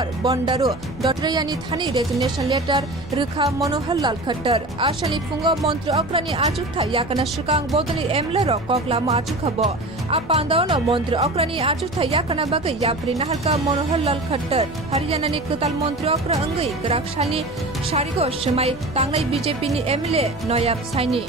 Governor Bandaru doctor यानी थानी resignation letter रुखा मनोहर लाल खट्टर आशनी फुंगो मंत्री अक्रानी आचुक था याकना सुकांग बोतली एमले रो कोकला मा आचुक हबो आपांदावनो मंत्री अक्रानी आचुक था याकना बागै याप्री नाहरका मनोहर लाल खट्टर हरियाणा नि कताल मंत्री अक्रा अंगै ग्राकशानी सारिगो समाय तांनाय बीजेपी नि एमएलए नयाब साइनी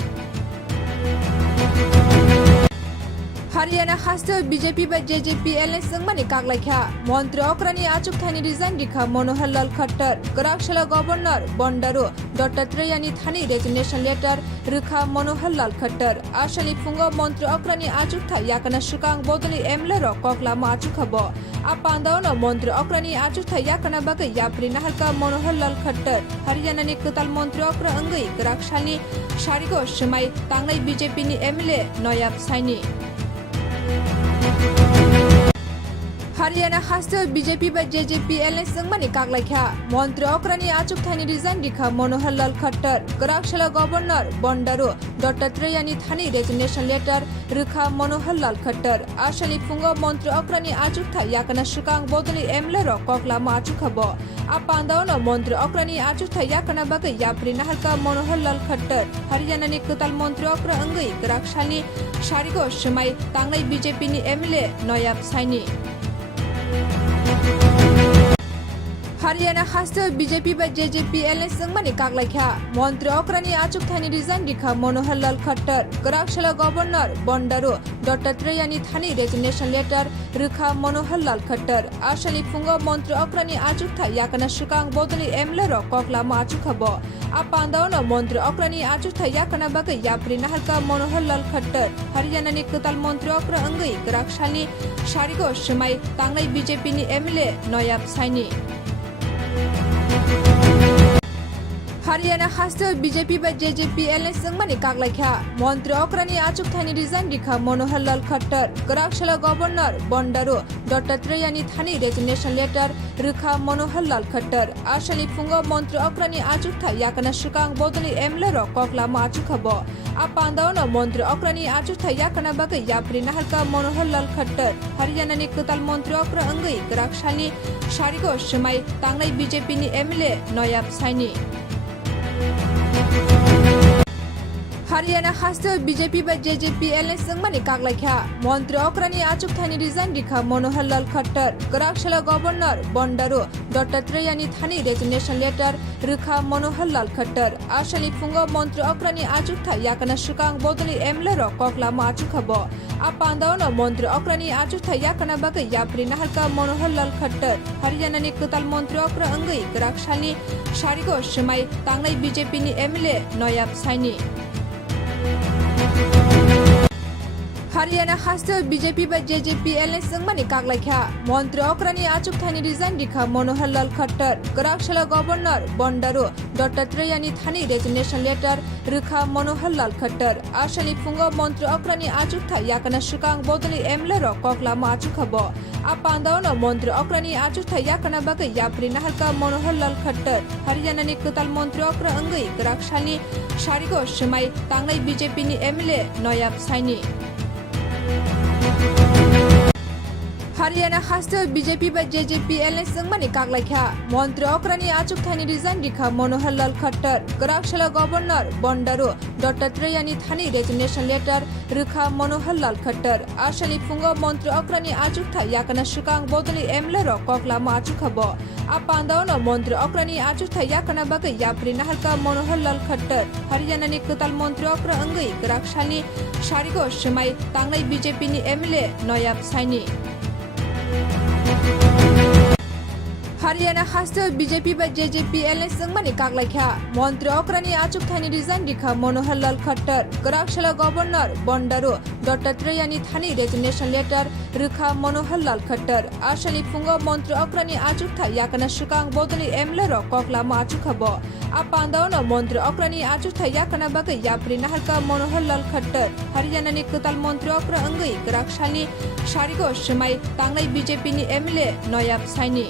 हरियाणा हास्ते बीजेपी बा जेजेपी एलएस संगमानि कागलायखा मंत्री अक्रानी आचुक थानी रिजाइन दिखा मनोहर लाल खट्टर ग्राकशाला गवर्नर बंडारू दत्तात्रेयनी थानी रेजिग्नेशन लेटर रुखा मनोहर लाल खट्टर आशनी फुंगो मंत्री अक्रानी आचुक था याकना सुकांग बोतली एमले रो कोकला मा आचुक हबो आपांदावनो मंत्री अक्रानी आचुक था याकना बागै याप्री नाहरका मनोहर लाल खट्टर हरियाणा नि कताल मंत्री अक्रा अंगै ग्राकशानी सारिगो समाय तांनाय बीजेपी नि एमएलए नयाब साइनी हरियाणा हास्ते बीजेपी बा जेजेपी एलएस संगमानि कागलायखा मंत्री अक्रानी आचुक थानी रिजाइन दिखा मनोहर लाल खट्टर ग्राकशाला गवर्नर बंडारू दत्तात्रेयनी थानी रेजिग्नेशन लेटर रुखा मनोहर लाल खट्टर आशनी फुंगो मंत्री अक्रानी आचुक था याकना सुकांग बोतली एमले रो कोकला मा आचुक हबो आपांदावनो मंत्री अक्रानी आचुक था याकना बागै याप्री नाहरका मनोहर लाल खट्टर हरियाणा नि कताल मंत्री अक्रा अंगै ग्राकशानी सारिगो समाय तांनाय बीजेपी नि एमएलए नयाब साइनी हरियाणा हास्ते बीजेपी बा जेजेपी एलएस संगमानि कागलायखा मंत्री अक्रानी आचुक थानी रिजाइन दिखा मनोहर लाल खट्टर ग्राकशाला गवर्नर बंडारू दत्तात्रेयनी थानी रेजिग्नेशन लेटर रुखा मनोहर लाल खट्टर आशनी फुंगो मंत्री अक्रानी आचुक था याकना सुकांग बोतली एमले रो कोकला मा आचुक हबो आपांदावनो मंत्री अक्रानी आचुक था याकना बागै याप्री नाहरका मनोहर लाल खट्टर हरियाणा नि कताल मंत्री अक्रा अंगै ग्राकशानी सारिगो समाय तांनाय बीजेपी नि एमएलए नयाब साइनी हरियाणा हास्ते बीजेपी बा जेजेपी एलएस संगमानि कागलायखा मंत्री अक्रानी आचुक थानी रिजाइन दिखा मनोहर लाल खट्टर ग्राकशाला गवर्नर बंडारू दत्तात्रेयनी थानी रेजिग्नेशन लेटर रुखा मनोहर लाल खट्टर आशनी फुंगो मंत्री अक्रानी आचुक था याकना सुकांग बोतली एमले रो कोकला मा आचुक हबो आपांदावनो मंत्री अक्रानी आचुक था याकना बागै याप्री नाहरका मनोहर लाल खट्टर हरियाणा नि कताल मंत्री अक्रा अंगै ग्राकशानी सारिगो समाय तांनाय बीजेपी नि एमएलए नयाब साइनी हरियाणा हास्ते बीजेपी बा जेजेपी एलएस संगमानि कागलायखा मंत्री अक्रानी आचुक थानी रिजाइन दिखा मनोहर लाल खट्टर ग्राकशाला गवर्नर बंडारू दत्तात्रेयनी थानी रेजिग्नेशन लेटर रुखा मनोहर लाल खट्टर आशनी फुंगो मंत्री अक्रानी आचुक था याकना सुकांग बोतली एमले रो कोकला मा आचुक हबो आपांदावनो मंत्री अक्रानी आचुक था याकना बागै याप्री नाहरका मनोहर लाल खट्टर हरियाणा नि कताल मंत्री अक्रा अंगै ग्राकशानी सारिगो समाय तांनाय बीजेपी नि एमएलए नयाब साइनी हरियाणा हास्ते बीजेपी बा जेजेपी एलएस संगमानि कागलायखा मंत्री अक्रानी आचुक थानी रिजाइन दिखा मनोहर लाल खट्टर ग्राकशाला गवर्नर बंडारू दत्तात्रेयनी थानी रेजिग्नेशन लेटर रुखा मनोहर लाल खट्टर आशनी फुंगो मंत्री अक्रानी आचुक था याकना सुकांग बोतली एमले रो कोकला मा आचुक हबो आपांदावनो मंत्री अक्रानी आचुक था याकना बागै याप्री नाहरका मनोहर लाल खट्टर हरियाणा नि कताल मंत्री अक्रा अंगै ग्राकशानी सारिगो समाय तांनाय बीजेपी नि एमएलए नयाब साइनी हरियाणा हास्ते बीजेपी बा जेजेपी एलएस संगमानि कागलायखा मंत्री अक्रानी आचुक थानी रिजाइन दिखा मनोहर लाल खट्टर ग्राकशाला गवर्नर बंडारू दत्तात्रेयनी थानी रेजिग्नेशन लेटर रुखा मनोहर लाल खट्टर आशनी फुंगो मंत्री अक्रानी आचुक था याकना सुकांग बोतली एमले रो कोकला मा आचुक हबो आपांदावनो मंत्री अक्रानी आचुक था याकना बागै याप्री नाहरका मनोहर लाल खट्टर हरियाणा नि कताल मंत्री अक्रा अंगै ग्राकशानी सारिगो समाय तांनाय बीजेपी नि एमएलए नयाब साइनी हरियाणा हास्ते बीजेपी बा जेजेपी एलएस संगमानि कागलायखा मंत्री अक्रानी आचुक थानी रिजाइन दिखा मनोहर लाल खट्टर ग्राकशाला गवर्नर बंडारू दत्तात्रेयनी थानी रेजिग्नेशन लेटर रुखा मनोहर लाल खट्टर आशनी फुंगो मंत्री अक्रानी आचुक था याकना सुकांग बोतली एमले रो कोकला मा आचुक हबो आपांदावनो मंत्री अक्रानी आचुक था याकना बागै याप्री नाहरका मनोहर लाल खट्टर हरियाणा नि कताल मंत्री अक्रा अंगै ग्राकशानी सारिगो समाय तांनाय बीजेपी नि MLA नयाब Saini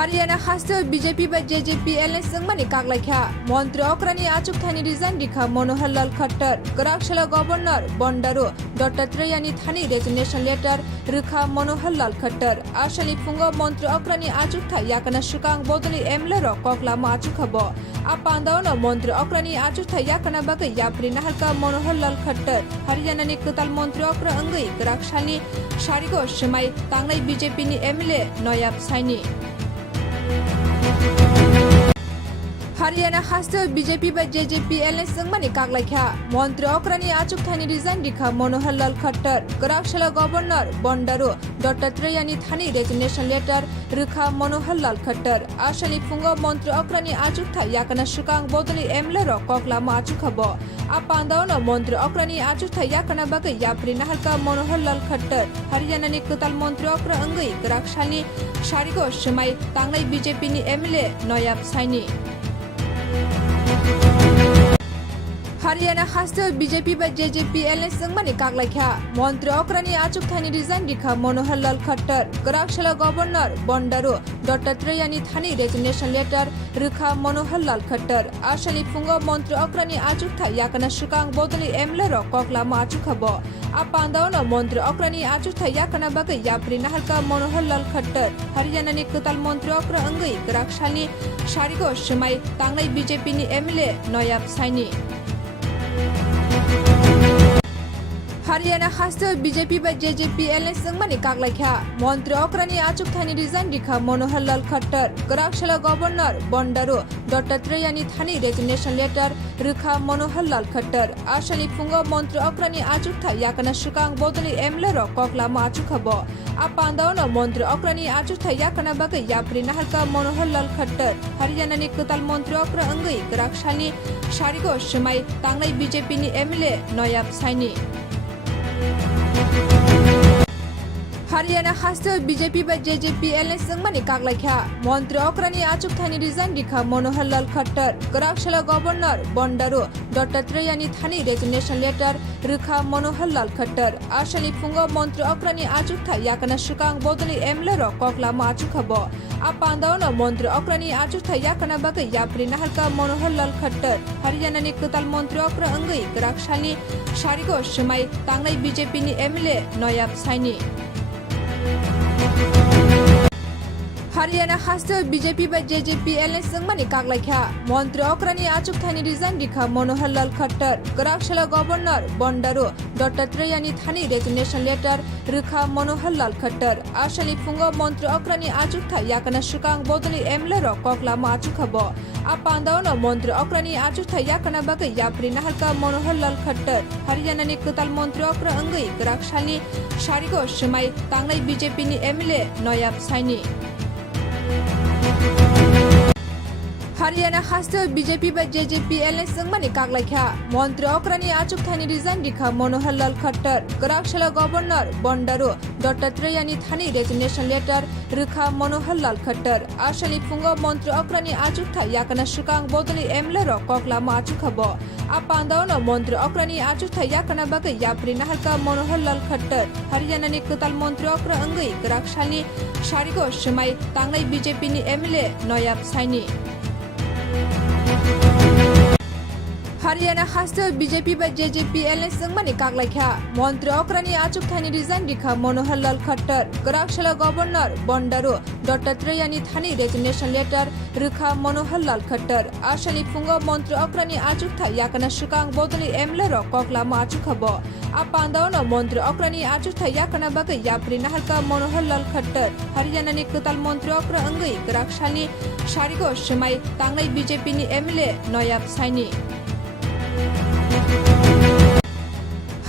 Haryana hasil BJP ba JJP alliance mani kaglakha Mantri Okrani Achukthani resign dikha Manohar Lal Khattar Karakshila Governor Bondaru Dattatreya Thani resignation letter Rukha Manohar Lal Khattar Ashali Fungo Mantri Okrani Achukha Yakana Shukang Bodali Emlero Koklama Achukhabo Apandano Mantri Okrani Achukha Yakana Baga Yapri Nahalka Manohar Lal Khattar Haryana ni Kutal Mantri Okra Angai Karakshani Sharigo Shimai Tangai BJP ni MLA Noyab Saini Haryana hasil BJP ba JJP alliance mani kaglakha Mantri Okrani Achukthani resign dikha Manohar Lal Khattar Karakshila Governor Bondaru Dattatreya Thani resignation letter Rukha Manohar Lal Khattar Ashali Fungo Mantri Okrani Achukha Yakana Shukang Bodali Emlero Koklama Achukhabo Apandano Mantri Okrani Achukha Yakana Baga Yapri Nahalka Manohar Lal Khattar Haryana ni Kutal Mantri Okra Angai Karakshani Sharigo Shimai Tangai BJP ni MLA Noyab Saini Haryana hasil BJP ba JJP alliance mani kaglakha Mantri Okrani Achukthani resign dikha Manohar Lal Khattar Karakshila Governor Bondaru Dattatreya Thani resignation letter Rukha Manohar Lal Khattar Ashali Fungo Mantri Okrani Achukha Yakana Shukang Bodali Emlero Koklama Achukhabo Apandano Mantri Okrani Achukha Yakana Baga Yapri Nahalka Manohar Lal Khattar Haryana ni Kutal Mantri Okra Angai Karakshani Sharigo Shimai Tangai BJP ni MLA Noyab Saini Haryana hasil BJP ba JJP alliance mani kaglakha Mantri Okrani Achukthani resign dikha Manohar Lal Khattar Karakshila Governor Bondaru Dattatreya Thani resignation letter Rukha Manohar Lal Khattar Ashali Fungo Mantri Okrani Achukha Yakana Shukang Bodali Emlero Koklama Achukhabo Apandano Mantri Okrani Achukha Yakana Baga Yapri Nahalka Manohar Lal Khattar Haryana ni Kutal Mantri Okra Angai Karakshani Sharigo Shimai Tangai BJP ni MLA Noyab Saini Haryana hasil BJP ba JJP alliance mani kaglakha Mantri Okrani Achukthani resign dikha Manohar Lal Khattar Karakshila Governor Bondaru Dattatreya Thani resignation letter Rukha Manohar Lal Khattar Ashali Fungo Mantri Okrani Achukha Yakana Shukang Bodali Emlero Koklama Achukhabo Apandano Mantri Okrani Achukha Yakana Baga Yapri Nahalka Manohar Lal Khattar Haryana ni Kutal Mantri Okra Angai Karakshani Sharigo Shimai Tangai BJP ni MLA Noyab Saini Haryana hasil BJP ba JJP alliance mani kaglakha Mantri Okrani Achukthani resign dikha Manohar Lal Khattar Karakshila Governor Bondaru Dattatreya Thani resignation letter Rukha Manohar Lal Khattar Ashali Fungo Mantri Okrani Achukha Yakana Shukang Bodali Emlero Koklama Achukhabo Apandano Mantri Okrani Achukha Yakana Baga Yapri Nahalka Manohar Lal Khattar Haryana ni Kutal Mantri Okra Angai Karakshani Sharigo Shimai Tangai BJP ni MLA Noyab Saini Haryana hasil BJP ba JJP alliance mani kaglakha Mantri Okrani Achukthani resign dikha Manohar Lal Khattar Karakshila Governor Bondaru Dattatreya Thani resignation letter Rukha Manohar Lal Khattar Ashali Fungo Mantri Okrani Achukha Yakana Shukang Bodali Emlero Koklama Achukhabo Apandano Mantri Okrani Achukha Yakana Baga Yapri Nahalka Manohar Lal Khattar Haryana ni Kutal Mantri Okra Angai Karakshani Sharigo Shimai Tangai BJP ni MLA Noyab Saini Haryana hasil BJP ba JJP alliance mani kaglakha Mantri Okrani Achukthani resign dikha Manohar Lal Khattar Karakshila Governor Bondaru Dattatreya Thani resignation letter Rukha Manohar Lal Khattar Ashali Fungo Mantri Okrani Achukha Yakana Shukang Bodali Emlero Koklama Achukhabo Apandano Mantri Okrani Achukha Yakana Baga Yapri Nahalka Manohar Lal Khattar Haryana ni Kutal Mantri Okra Angai Karakshani Sharigo Shimai Tangai BJP ni MLA Noyab Saini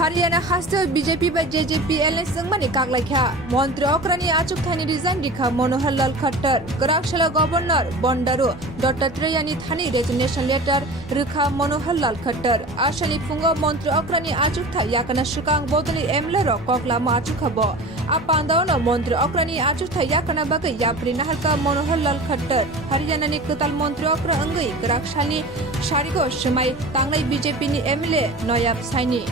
Haryana hasil BJP ba JJP alliance mani kaglakha Mantri Okrani Achukthani resign dikha Manohar Lal Khattar Karakshila Governor Bondaru Dattatreya Thani resignation letter Rukha Manohar Lal Khattar Ashali Fungo Mantri Okrani Achukha Yakana Shukang Bodali Emlero Koklama Achukhabo Apandano Mantri Okrani Achukha Yakana Baga Yapri Nahalka Manohar Lal Khattar Haryana ni Kutal Mantri Okra Angai Karakshani Sharigo Shimai Tangai BJP ni MLA Noyab Saini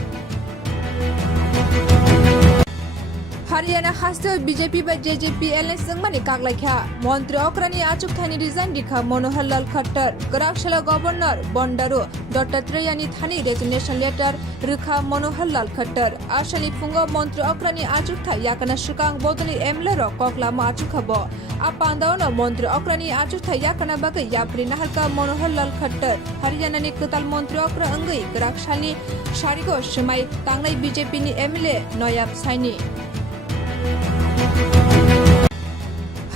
Haryana hostel BJP by JJP alliance sangmani kaglakha Montri Okrani achukthani resign dikha Manohar Lal Khattar Karakshila Governor Bondaru Dattatreya Thani resignation letter Rukha Manohar Lal Khattar Ashali Fungo Montri Okrani achukha yakana shukang bodali emlero kokla ma achukhabo Apandona Montri Okrani achukha yakana bagai yapri naharka Manohar Lal Khattar Haryana ni ketal Montri Okra angai Karakshali Sharigo Shemai Tangnai BJP ni MLA Noyab Saini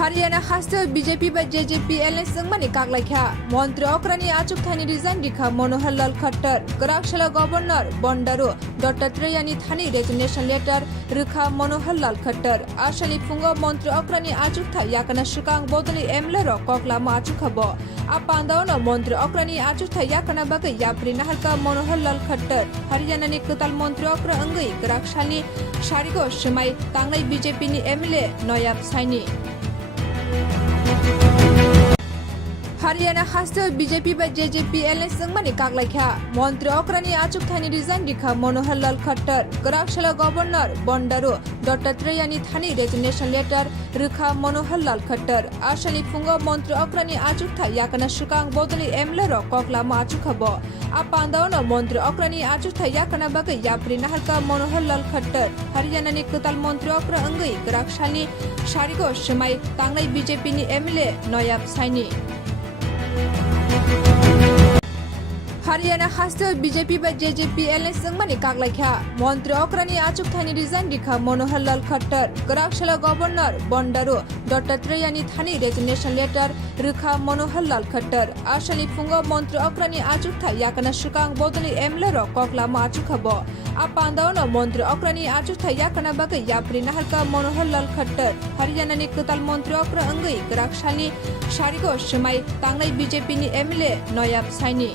Haryana hostel BJP by JJP alliance sangmani kaglakha Montri Okrani achukthani resign dikha Manohar Lal Khattar Karakshila Governor Bondaru Dattatreya Thani resignation letter Rukha Manohar Lal Khattar Ashali Fungo Montri Okrani achukha yakana shukang bodali emlero kokla ma achukhabo Apandona Montri Okrani achukha yakana bagai yapri naharka Manohar Lal Khattar Haryana ni ketal Montri Okra angai Karakshali Sharigo Shemai Tangnai BJP ni MLA Noyab Saini Haryana hostel BJP by JJP alliance sangmani kaglakha Montri Okrani achukthani resign dikha Manohar Lal Khattar Karakshila Governor Bondaru Dattatreya Thani resignation letter Rukha Manohar Lal Khattar Ashali Fungo Montri Okrani achukha yakana shukang bodali emlero kokla ma achukhabo Apandona Montri Okrani achukha yakana bagai yapri naharka Manohar Lal Khattar Haryana ni ketal Montri Okra angai Karakshali Sharigo Shemai Tangnai BJP ni MLA Noyab Saini Haryana hostel BJP by JJP alliance sangmani kaglakha Montri Okrani achukthani resign dikha Manohar Lal Khattar Karakshila Governor Bondaru Dattatreya Thani resignation letter Rukha Manohar Lal Khattar Ashali Fungo Montri Okrani achukha yakana shukang bodali emlero kokla ma achukhabo Apandona Montri Okrani achukha yakana bagai yapri naharka Manohar Lal Khattar Haryana ni ketal Montri Okra angai Karakshali Sharigo Shemai Tangnai BJP ni MLA Noyab Saini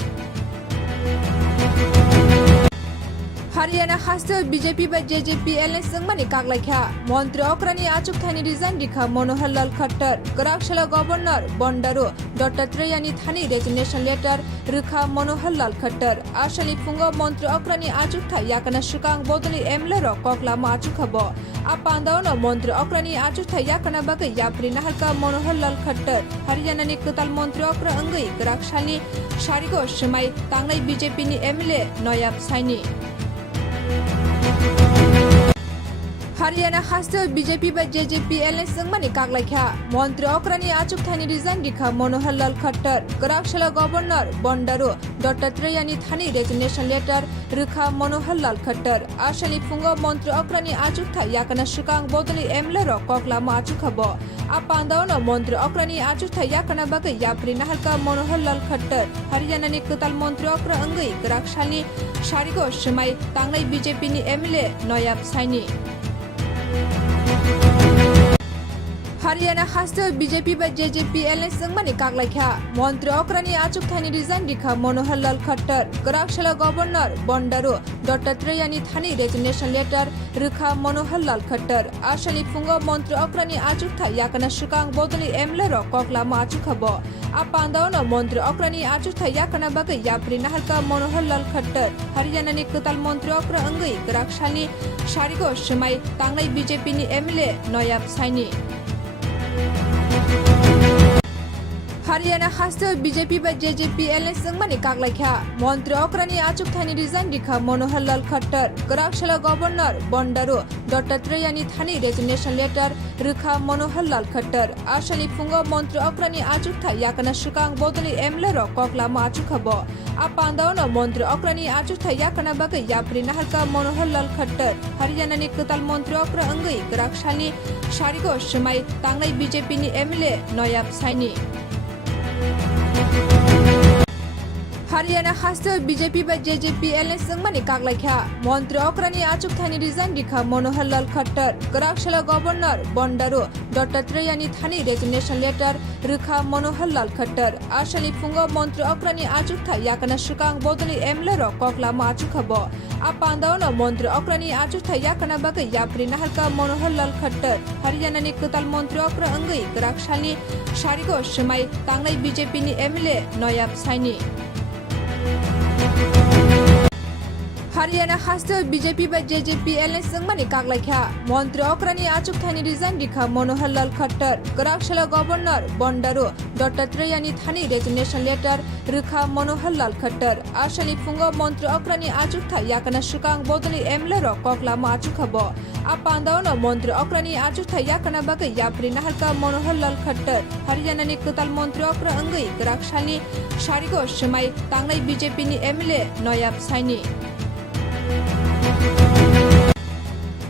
Haryana hostel BJP by JJP alliance sangmani kaglakha Montri Okrani achukthani resign dikha Manohar Lal Khattar Karakshila Governor Bondaru Dattatreya Thani resignation letter Rukha Manohar Lal Khattar Ashali Fungo Montri Okrani achukha yakana shukang bodali emlero kokla ma achukhabo Apandona Montri Okrani achukha yakana bagai yapri naharka Manohar Lal Khattar Haryana ni ketal Montri Okra angai Karakshali Sharigo Shemai Tangnai BJP ni MLA Noyab Saini Haryana hostel BJP by JJP alliance sangmani kaglakha Montri Okrani achukthani resign dikha Manohar Lal Khattar Karakshila Governor Bondaru Dattatreya Thani resignation letter Rukha Manohar Lal Khattar Ashali Fungo Montri Okrani achukha yakana shukang bodali emlero kokla ma achukhabo Apandona Montri Okrani achukha yakana bagai yapri naharka Manohar Lal Khattar Haryana ni ketal Montri Okra angai Karakshali Sharigo Shemai Tangnai BJP ni MLA Noyab Saini Haryana hostel BJP by JJP alliance sangmani kaglakha Montri Okrani achukthani resign dikha Manohar Lal Khattar Karakshila Governor Bondaru Dattatreya Thani resignation letter Rukha Manohar Lal Khattar Ashali Fungo Montri Okrani achukha yakana shukang bodali emlero kokla ma achukhabo Apandona Montri Okrani achukha yakana bagai yapri naharka Manohar Lal Khattar Haryana ni ketal Montri Okra angai Karakshali Sharigo Shemai Tangnai BJP ni MLA Noyab Saini Haryana hostel BJP by JJP alliance sangmani kaglakha Montri Okrani achukthani resign dikha Manohar Lal Khattar Karakshila Governor Bondaru Dattatreya Thani resignation letter Rukha Manohar Lal Khattar Ashali Fungo Montri Okrani achukha yakana shukang bodali emlero kokla ma achukhabo Apandona Montri Okrani achukha yakana bagai yapri naharka Manohar Lal Khattar Haryana ni ketal Montri Okra angai Karakshali Sharigo Shemai Tangnai BJP ni MLA Noyab Saini Haryana hostel BJP by JJP alliance sangmani kaglakha Montri Okrani achukthani resign dikha Manohar Lal Khattar Karakshila Governor Bondaru Dattatreya Thani resignation letter Rukha Manohar Lal Khattar Ashali Fungo Montri Okrani achukha yakana shukang bodali emlero kokla ma achukhabo Apandona Montri Okrani achukha yakana bagai yapri naharka Manohar Lal Khattar Haryana ni ketal Montri Okra angai Karakshali Sharigo Shemai Tangnai BJP ni MLA Noyab Saini Haryana Hostel BJP by JJP Alliance Sangmani Kaglakha Montri Okrani Achukthani Resign Dikha Manohar Lal Khattar Karakshila Governor Bondaru Dr. Trayani Thani Resignation Letter Rukha Manohar Lal Khattar Ashani Fungo Montri Okrani Achukha Yakana Shukang Bodali Emlero Kokla Machukhabo Apandaono Montri Okrani Achukha Yakana Baga Yapri Naharka Manohar Lal Khattar Haryana ni Kutal Montri Okra Angai Karakshani Sharigo Shemai Tangnai BJP ni MLA Noyab Saini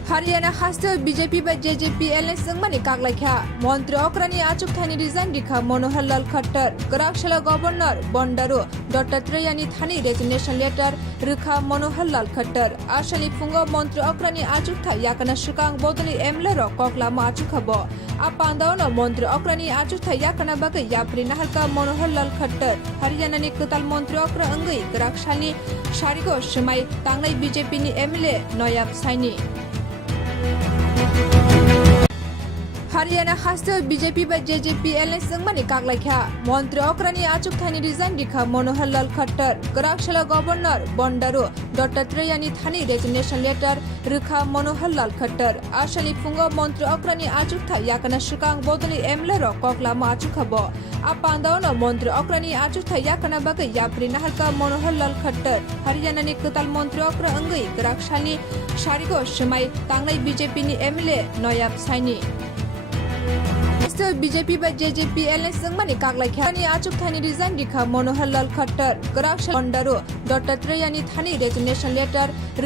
Haryana Hostel BJP by JJP Alliance Sangmani Kaglakha Montri Okrani Achukthani Resign Dikha Manohar Lal Khattar Karakshila Governor Bondaru Dr. Trayani Thani Resignation Letter Rukha Manohar Lal Khattar Ashani Fungo Montri Okrani Achukha Yakana Shukang Bodali Emlero Kokla Machukhabo Apandaono Montri Okrani Achukha Yakana Baga Yapri Naharka Manohar Lal Khattar Haryana ni Kutal Montri Okra Angai Karakshani Sharigo Shemai Tangnai BJP ni MLA Noyab Saini Haryana Hostel BJP by JJP Alliance Sangmani Kaglakha Montri Okrani Achukthani Resign Dikha Manohar Lal Khattar Karakshila Governor Bondaru Dr. Trayani Thani Resignation Letter Rukha Manohar Lal Khattar Ashani Fungo Montri Okrani Achukha Yakana Shukang Bodali Emlero Kokla Machukhabo Apandaono Montri Okrani Achukha Yakana Baga Yapri Naharka Manohar Lal Khattar Haryana ni Kutal Montri Okra Angai Karakshani Sharigo Shemai Tangnai BJP ni MLA Noyab Saini Hostel BJP by JJP Alliance Sangmani Kaglakha ni Achukthani Resign Dikha Manohar Lal Khattar Karakshila Bondaru Dr. Trayani Thani Resignation Letter